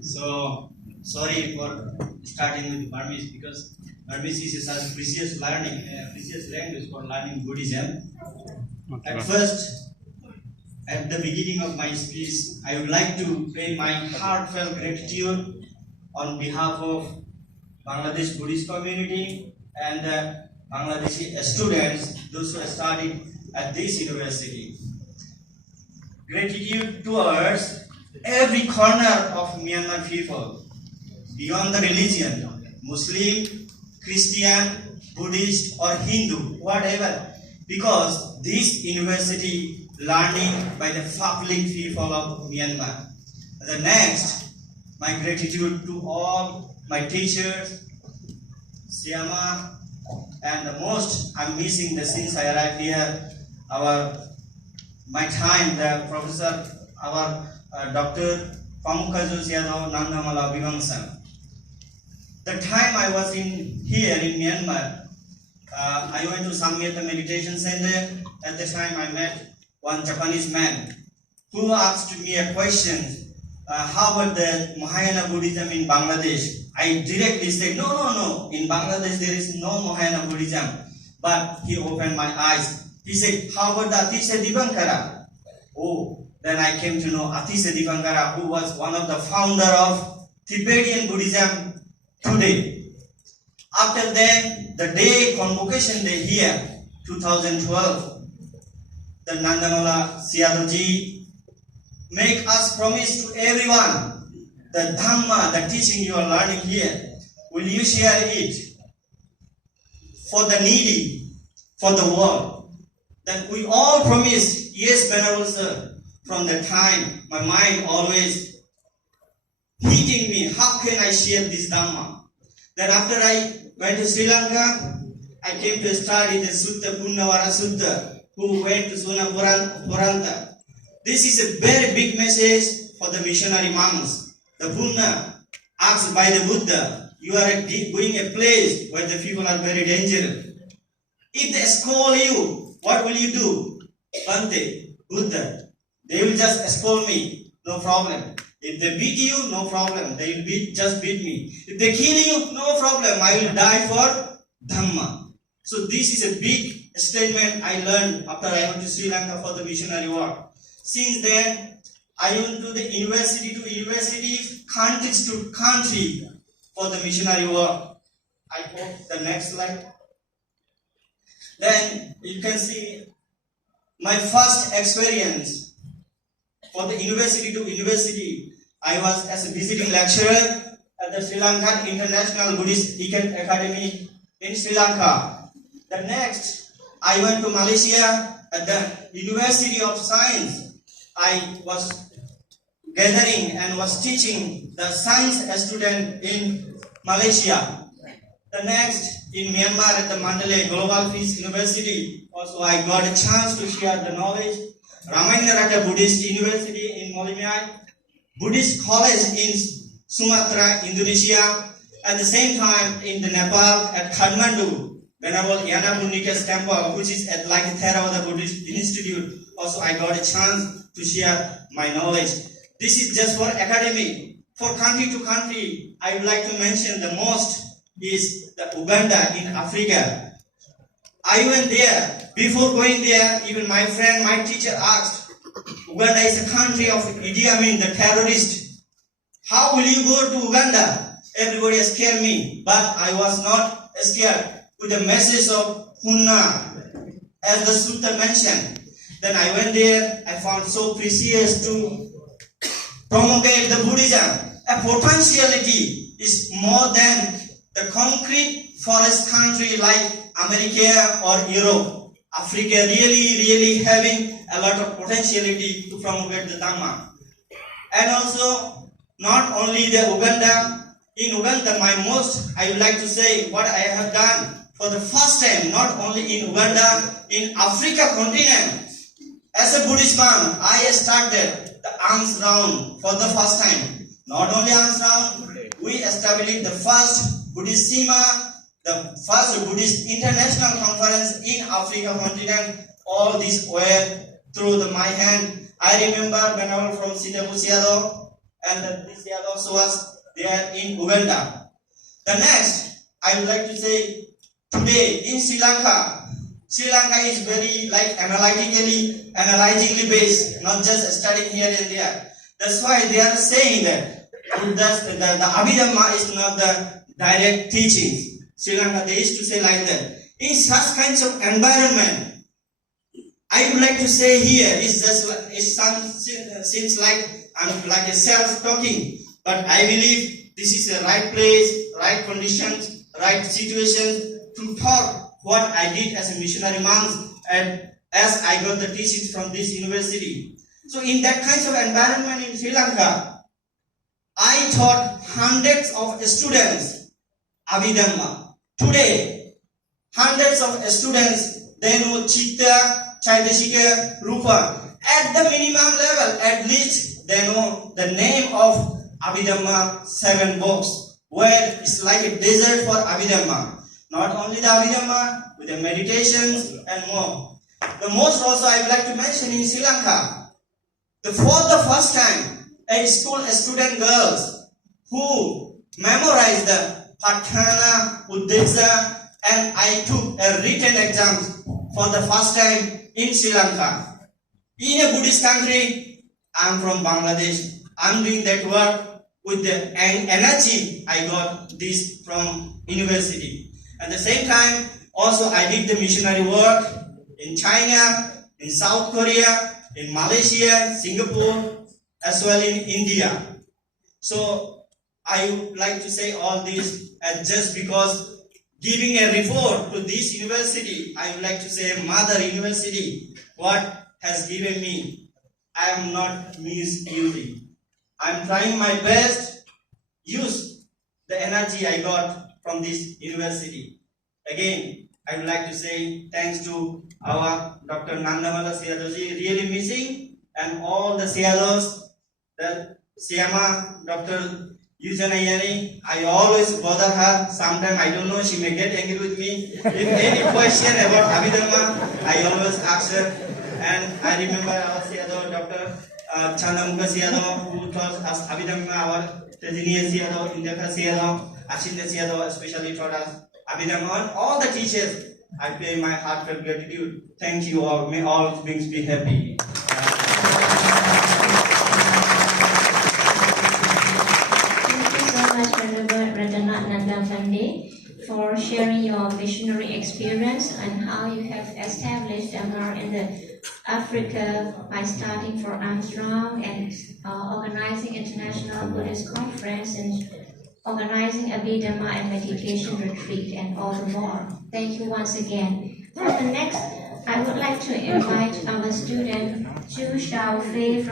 So sorry for starting with Burmese because Burmese is such precious precious language for learning Buddhism. At first, at the beginning of my speech, I would like to pay my heartfelt gratitude on behalf of Bangladesh Buddhist community and Bangladeshi students, those who studied at this university. Gratitude towards every corner of Myanmar people, beyond the religion, Muslim, Christian, Buddhist or Hindu, whatever, because this university learning by the public people of Myanmar. The next, my gratitude to all my teachers, Siama, and the most I'm missing the since I arrived here, my time, the professor, our Dr. Pamukajos Yadav Nandamala Vivangsan. The time I was here in Myanmar, I went to Samyata Meditation Center. At the time I met one Japanese man who asked me a question, how about the Mahayana Buddhism in Bangladesh? I directly said, no, in Bangladesh there is no Mahayana Buddhism. But he opened my eyes. He said, how about the Atisha Divankara? Oh, then I came to know Atisha Divankara, who was one of the founder of Tibetan Buddhism today. After then, the day, convocation day here, 2012, the Nandamala Siyadoji make us promise to everyone, the Dhamma, the teaching you are learning here, will you share it for the needy, for the world? Then we all promise, yes, Venerable Sir. From the time, my mind always hitting me, how can I share this Dhamma? Then after I went to Sri Lanka, I came to study the Sutta Punnavara Sutta, who went to Suna Puranta. This is a very big message for the missionary monks. The Punna asked by the Buddha, you are going a place where the people are very dangerous. If they scold you, what will you do? Bhante, Buddha, they will just scold me, no problem. If they beat you, no problem. They will just beat me. If they kill you, no problem. I will die for Dhamma. So this is a big statement I learned after I went to Sri Lanka for the missionary work. Since then, I went to the university, countries to country for the missionary work. I hope the next slide. Then you can see my first experience for the university to university. I was as a visiting lecturer at the Sri Lankan International Buddhist Academy in Sri Lanka. The next, I went to Malaysia at the University of Science. I was gathering and was teaching the science student in Malaysia. The next, in Myanmar at the Mandalay Global Peace University, also I got a chance to share the knowledge. Ramayana Buddhist University in Molimiai, Buddhist College in Sumatra, Indonesia. At the same time, in the Nepal at Kathmandu, Venerable Yana Bundika's temple, which is at Laki Theravada Buddhist Institute. Also, I got a chance to share my knowledge. This is just for academic. For country to country, I would like to mention the most is the Uganda in Africa. I went there. Before going there, even my friend, my teacher asked, Uganda is a country of Idi Amin, the terrorist. How will you go to Uganda? Everybody scared me, but I was not scared with the message of Punna, as the Sutta mentioned. Then I went there, I found so precious to promulgate the Buddhism. A potentiality is more than the concrete forest country like America or Europe. Africa really having a lot of potentiality to promulgate the Dhamma. And also, not only the Uganda, in Uganda, I would like to say what I have done for the first time, not only in Uganda, in Africa continent. As a Buddhist monk, I started the arms round for the first time. Not only arms round, we established the first Buddhist Sima, the first Buddhist international conference in Africa continent. All these were through my hand. I remember when I was from Sitabu Siado, and this Siados was there in Uganda. The next, I would like to say, today in Sri Lanka is very analytically based, not just studying here and there. That's why they are saying that the Abhidhamma is not the direct teaching. Sri Lanka, they used to say like that. In such kinds of environment, I would like to say here, seems like I'm like a self-talking, but I believe this is the right place, right conditions, right situation to talk what I did as a missionary monk and as I got the teachings from this university. So in that kind of environment in Sri Lanka, I taught hundreds of students Abhidhamma. Today, hundreds of students, they know Chitta, Chaitasika, Rupa. At the minimum level, at least they know the name of Abhidhamma 7 books, where it's like a desert for Abhidhamma. Not only the Abhidhamma, with the meditations and more. The most also I would like to mention in Sri Lanka, for the first time, a student girls who memorized the Patthana, Uddesa, and I took a written exam for the first time in Sri Lanka. In a Buddhist country, I'm from Bangladesh. I'm doing that work with the energy I got this from university. At the same time, also I did the missionary work in China, in South Korea, in Malaysia, Singapore, as well in India. So I would like to say all this, and just because giving a report to this university, I would like to say Mother University, what has given me, I am not misusing. I am trying my best, use the energy I got from this university. Again, I would like to say thanks to our Dr. Nandamala Siadoji, really missing, and all the Siados, the Siama, Dr. Yujanayani, I always bother her. Sometimes I don't know, she may get angry with me. If any question about Abhidhamma, I always ask her. And I remember our Siado, Dr. Chandamuka Siado, who taught us Abhidhamma, our Tajiniya Siado, Indaka Siado, Ashinda Siado, especially taught us Abhidhamma, and all the teachers. I pay my heartfelt gratitude. Thank you all. May all beings be happy. Nanda Fande, for sharing your missionary experience and how you have established Dhamma in the Africa by starting for Armstrong and organizing international Buddhist conference and organizing Abhidhamma and meditation retreat and all the more. Thank you once again. For the next, I would like to invite our student Zhu Xiaofei from